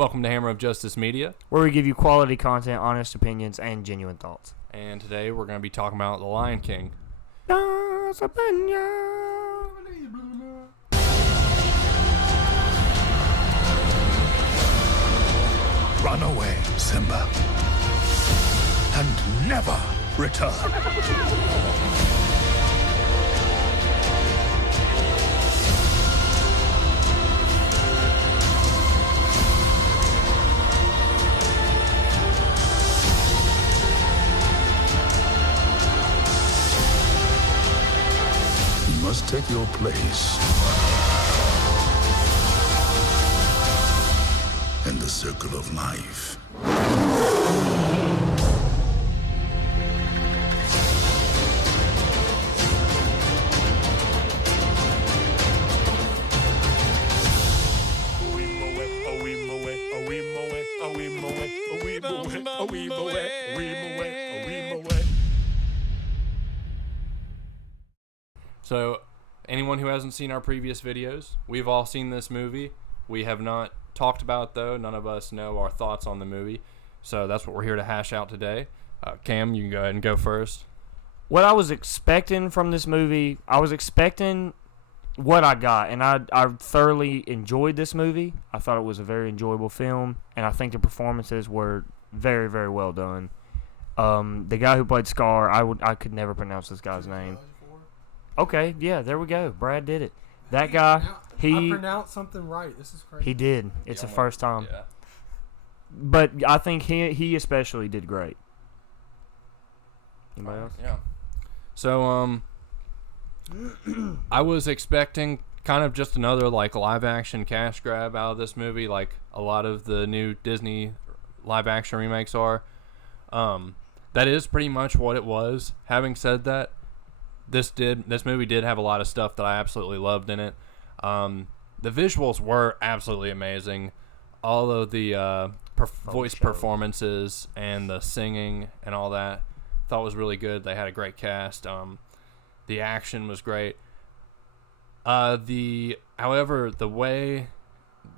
Welcome to Hammer of Justice Media, where we give you quality content, honest opinions, and genuine thoughts. and today we're going to be talking about The Lion King. Run away, Simba, and never return. You must take your place in the circle of life. So, anyone who hasn't seen our previous videos, we've all seen this movie. We have not talked about it, though. None of us know our thoughts on the movie. So that's what we're here to hash out today. Cam, you can go ahead and go first. What I was expecting from this movie, I was expecting what I got, and I thoroughly enjoyed this movie. I thought it was a very enjoyable film, and I think the performances were very, very well done. The guy who played Scar, I could never pronounce this guy's name. Okay, yeah, there we go. Brad did it. That guy, I pronounced something right. This is crazy. he did. It's the first time. Yeah. But I think he especially did great. Anybody else? Yeah. So, I was expecting kind of just another like live action cash grab out of this movie, like a lot of the new Disney live action remakes are. That is pretty much what it was. Having said that, this movie did have a lot of stuff that I absolutely loved in it. The visuals were absolutely amazing. All of the voice performances and the singing and all that thought was really good. They had a great cast. The action was great. However, the way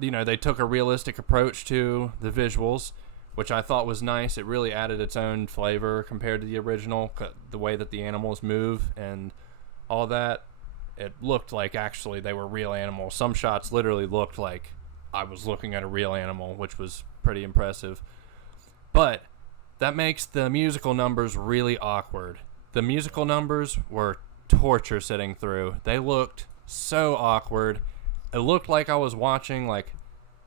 they took a realistic approach to the visuals, which I thought was nice. It really added its own flavor compared to the original. The way that the animals move and all that, it looked like actually they were real animals. Some shots literally looked like I was looking at a real animal, which was pretty impressive. But that makes the musical numbers really awkward. The musical numbers were torture sitting through. They looked so awkward. It looked like I was watching like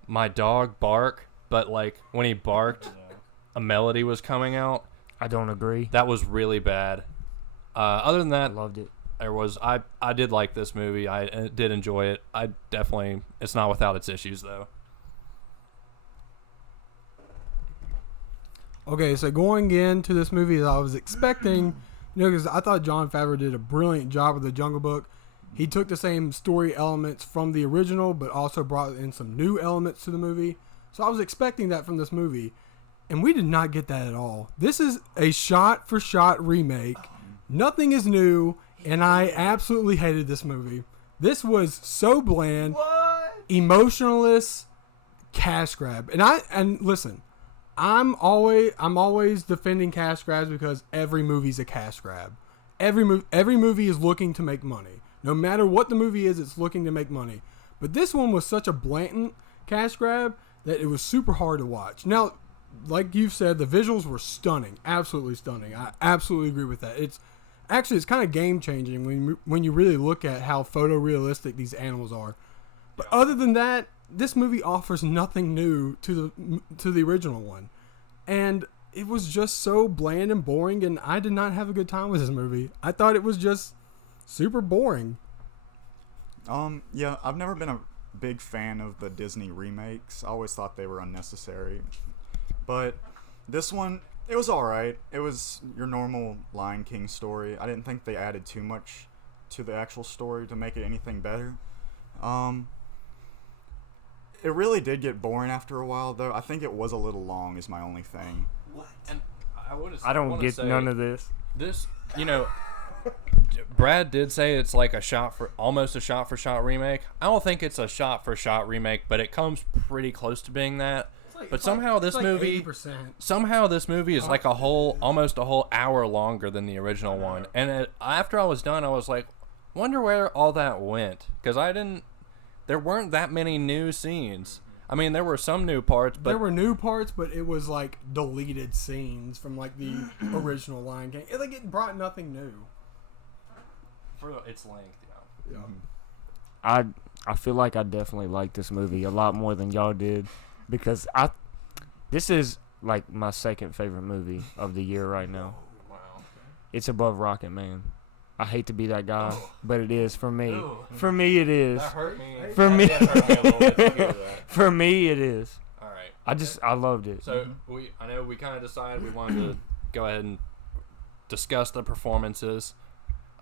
my dog bark, but like when he barked, a melody was coming out. I don't agree. That was really bad. Other than that, Loved it. I did like this movie. I did enjoy it. It's not without its issues though. Okay, so going into this movie, I was expecting, because I thought Jon Favreau did a brilliant job with The Jungle Book. He took the same story elements from the original, but also brought in some new elements to the movie. So I was expecting that from this movie, and we did not get that at all. This is a shot-for-shot remake. Nothing is new, and I absolutely hated this movie. This was so bland, emotionless, cash grab. And listen, I'm always defending cash grabs because every movie's a cash grab. Every movie is looking to make money. No matter what the movie is, it's looking to make money. But this one was such a blatant cash grab that it was super hard to watch. Now, like you've said, the visuals were stunning, absolutely stunning. I absolutely agree with that. It's kind of game changing when you really look at how photorealistic these animals are. But other than that, this movie offers nothing new to the original one, and it was just so bland and boring. And I did not have a good time with this movie. I thought it was just super boring. Yeah, I've never been a big fan of the Disney remakes. I always thought they were unnecessary. But this one, it was alright. It was your normal Lion King story. I didn't think they added too much to the actual story to make it anything better. It really did get boring after a while, though. I think it was a little long is my only thing. What? And I don't get none of this. This, Brad did say it's like almost a shot for shot remake. I don't think it's a shot for shot remake, but it comes pretty close to being that. But somehow this movie, 80%. is like almost a whole hour longer than the original one. And after I was done, I was like, wonder where all that went, because there weren't that many new scenes. I mean, there were some new parts, but there were new parts, but it was like deleted scenes from like the original Lion King. It brought nothing new. for its length, yeah. I feel like I definitely like this movie a lot more than y'all did, because this is like my second favorite movie of the year right now. Wow. It's above Rocket Man. I hate to be that guy, but it is for me. Ooh. For me, it is. That hurt me. For me, That hurt me a little bit to hear that. for me, it is. All right. I loved it. So I know we kind of decided we wanted to go ahead and discuss the performances.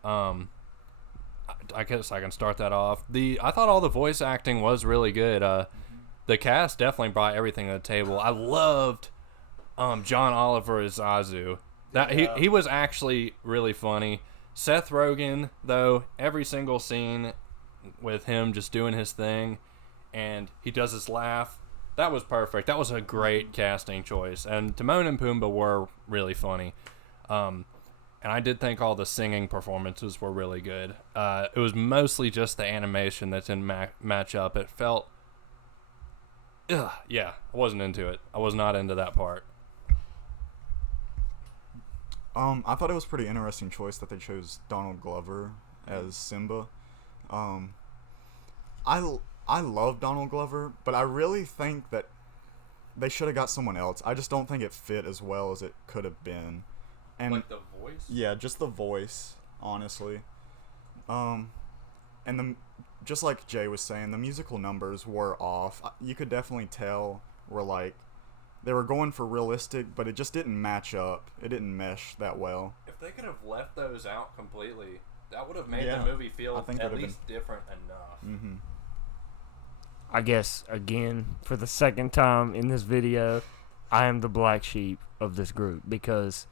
I guess I can start that off. I thought all the voice acting was really good. The cast definitely brought everything to the table. I loved John Oliver as Zazu. He was actually really funny. Seth Rogen, though, every single scene with him just doing his thing, and he does his laugh. That was perfect. That was a great casting choice. And Timon and Pumbaa were really funny. And I did think all the singing performances were really good. It was mostly just the animation that didn't match up. It felt... yeah, I wasn't into it. I was not into that part. I thought it was a pretty interesting choice that they chose Donald Glover as Simba. I love Donald Glover, but I really think that they should have got someone else. I just don't think it fit as well as it could have been. And Like the voice? yeah, just the voice, honestly. And just like Jay was saying, the musical numbers were off. You could definitely tell they were going for realistic, but it just didn't match up. It didn't mesh that well. If they could have left those out completely, that would have made Yeah, the movie feel I think at that'd have least different enough. Mm-hmm. I guess, again, for the second time in this video, I am the black sheep of this group, because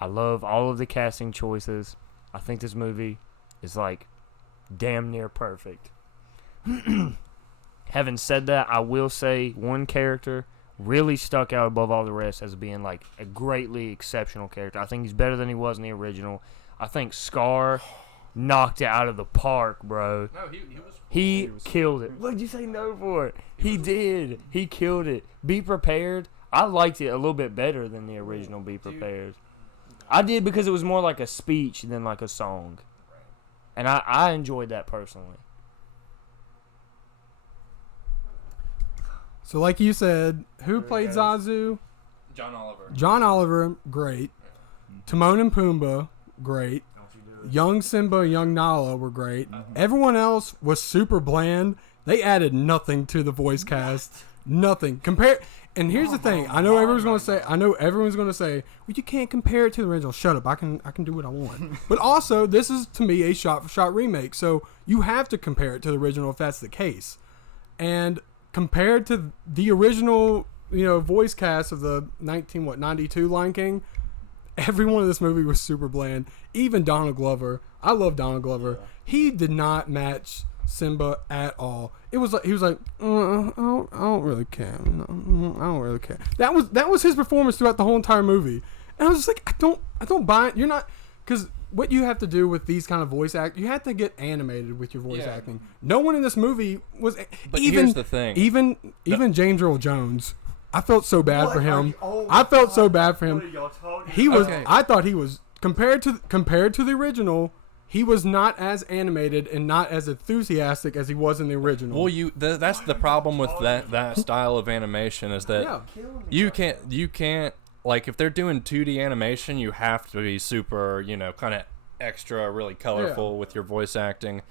I love all of the casting choices. I think this movie is like damn near perfect. Having said that, I will say one character really stuck out above all the rest as being like a greatly exceptional character. I think he's better than he was in the original. I think Scar knocked it out of the park, bro. No, he was... He killed it. What did you say no for? He did. He killed it. Be Prepared. I liked it a little bit better than the original Be Prepared. I did, because it was more like a speech than like a song. And I enjoyed that personally. So like you said, who played Zazu? John Oliver. John Oliver, great. Timon and Pumbaa, great. Young Simba, young Nala were great. Everyone else was super bland. They added nothing to the voice cast. Nothing. And here's the thing. I know everyone's going to say, well, you can't compare it to the original. Shut up. I can do what I want. But also, this is to me a shot-for-shot remake. So you have to compare it to the original if that's the case. And compared to the original, voice cast of the 92 Lion King, everyone in this movie was super bland. Even Donald Glover. I love Donald Glover. Yeah. He did not match Simba at all. It was like he was like, I don't really care. I don't really care. That was his performance throughout the whole entire movie. And I was just like, I don't buy it. You're not, because what you have to do with these kind of voice act, you have to get animated with your voice acting. No one in this movie was. But here's the thing. Even James Earl Jones. I felt so bad for him. I felt so bad for him. He was. Okay. I thought he was compared to the original. He was not as animated and not as enthusiastic as he was in the original. Well, that's the problem with that style of animation, is that you can't like, if they're doing 2D animation, you have to be super, kind of extra, really colorful with your voice acting.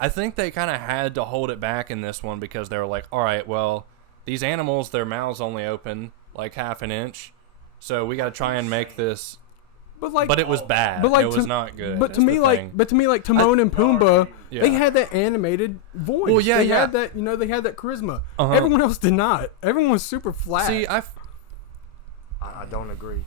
I think they kind of had to hold it back in this one, because they were like, all right, well, these animals, their mouths only open like half an inch, so we got to try and make this. But it was bad. But it was not good. But to me, like Timon and Pumbaa, they had that animated voice. Well, yeah, they had that. They had that charisma. Uh-huh. Everyone else did not. Everyone was super flat. See, I don't agree.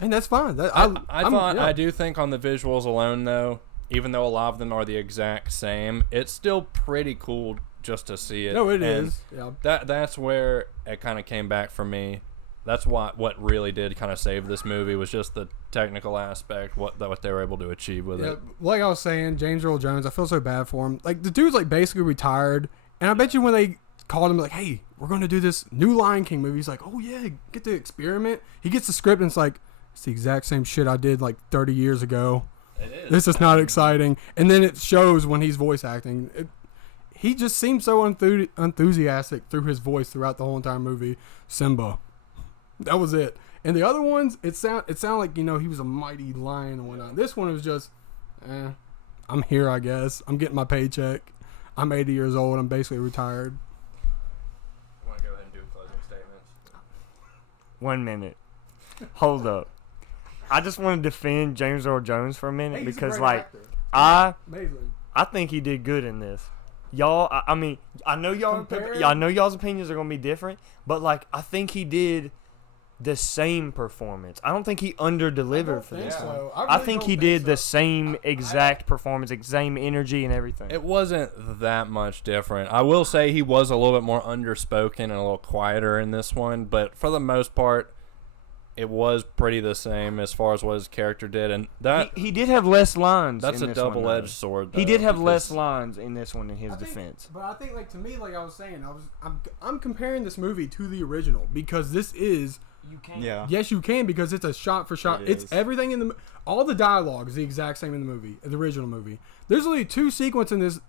And that's fine. I do think on the visuals alone, though, even though a lot of them are the exact same, it's still pretty cool just to see it. No, it And is. Yeah. That's where it kind of came back for me. That's what really did kind of save this movie was just the technical aspect, what they were able to achieve with Yeah, it. like I was saying, James Earl Jones, I feel so bad for him. Like, the dude's, like, basically retired. And I bet you when they called him, like, hey, we're going to do this new Lion King movie, he's like, oh, yeah, get to experiment. He gets the script, and it's like, it's the exact same shit I did, like, 30 years ago. It is. This is not exciting. And then it shows when he's voice acting. He just seems so enthusiastic through his voice throughout the whole entire movie. Simba. That was it. And the other ones, it sounded like, he was a mighty lion and whatnot. This one was just, I'm here, I guess. I'm getting my paycheck. I'm 80 years old. I'm basically retired. Want to go ahead and do closing statements? 1 minute. Hold up. I just want to defend James Earl Jones for a minute because, like, Amazing. I think he did good in this. Y'all, I mean, I know y'all's opinions are gonna be different, but like, I think he did the same performance. I don't think he under-delivered for this one. I think he did the same exact performance, same energy and everything. It wasn't that much different. I will say he was a little bit more underspoken and a little quieter in this one, but for the most part, it was pretty the same as far as what his character did, and that he did have less lines. that's in a this one, double-edged though. sword. He did have because- less lines in this one in his defense. But I think, like, to me, like I was saying, I'm comparing this movie to the original because this is. You can't. Yeah. Yes, you can because it's a shot for shot. It It's is. everything in the all the dialogue is the exact same in the movie, the original movie. There's only two sequences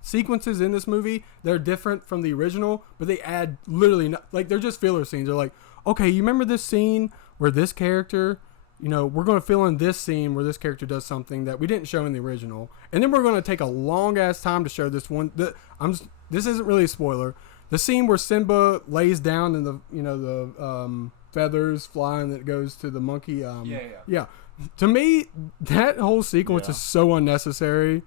in this movie that are different from the original, but they add literally like they're just filler scenes. They're like, okay, you remember this scene where this character, we're going to fill in this scene where this character does something that we didn't show in the original, and then we're going to take a long ass time to show this one. This isn't really a spoiler. The scene where Simba lays down and the feathers fly and it goes to the monkey. Yeah. To me, that whole sequence is so unnecessary,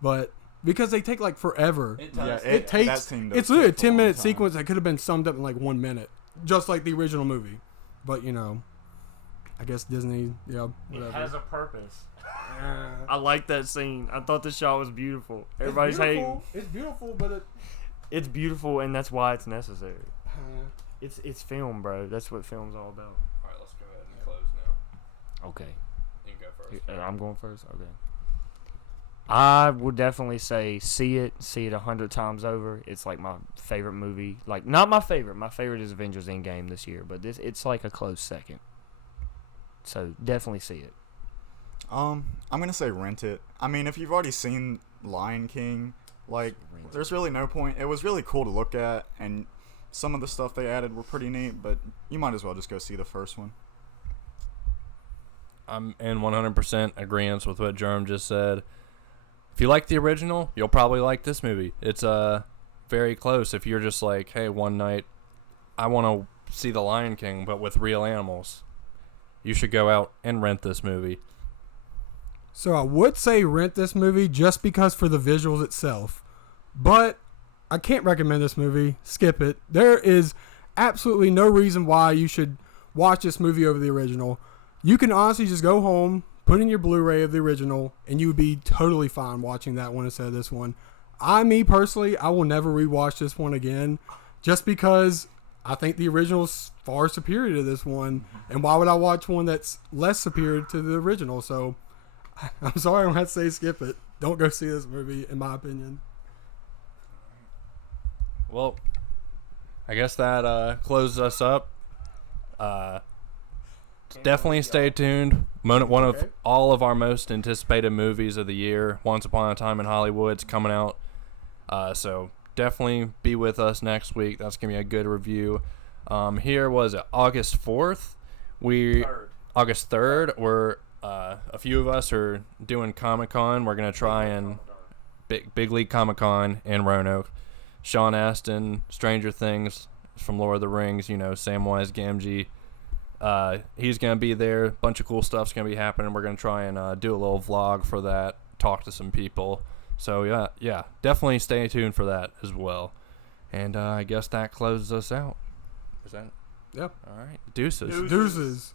but because they take like forever. Yeah, It takes. that scene does It's literally a take a long 10-minute time. sequence that could have been summed up in like 1 minute, just like the original movie. But I guess Disney. Yeah. It Whatever. has a purpose. I like that scene. I thought the shot was beautiful. Everybody's hating. It's beautiful, but It's beautiful, and that's why it's necessary. It's film, bro. That's what film's all about. All right, let's go ahead and close now. Okay. You can go first. I'm going first? Okay. I would definitely say see it 100 times over. It's like my favorite movie. Like, not my favorite. My favorite is Avengers Endgame this year, but it's like a close second. So definitely see it. I'm gonna say rent it. I mean, if you've already seen Lion King, like, Rent it. there's really no point. It was really cool to look at, and some of the stuff they added were pretty neat, but you might as well just go see the first one. I'm in 100% agreement with what Jerm just said. If you like the original, you'll probably like this movie. It's very close. If you're just like, hey, one night, I want to see The Lion King, but with real animals, you should go out and rent this movie. So I would say rent this movie just because for the visuals itself. But I can't recommend this movie. Skip it. There is absolutely no reason why you should watch this movie over the original. You can honestly just go home, put in your Blu-ray of the original, and you would be totally fine watching that one instead of this one. Me personally, I will never rewatch this one again just because I think the original is far superior to this one. And why would I watch one that's less superior to the original? So I'm sorry, I'm going to say skip it. Don't go see this movie, in my opinion. Well, I guess that closes us up. Definitely stay tuned. One of all of our most anticipated movies of the year, Once Upon a Time in Hollywood's coming out. So definitely be with us next week. That's going to be a good review. Here was it August 4th. August 3rd. We're a few of us are doing Comic-Con. We're going to try and Big League Comic-Con in Roanoke. Sean Astin, Stranger Things from Lord of the Rings, Samwise Gamgee. He's going to be there. A bunch of cool stuff's going to be happening. We're going to try and do a little vlog for that, talk to some people. So, yeah, definitely stay tuned for that as well. And I guess that closes us out. Is that? Yep. All right. Deuces. Deuces.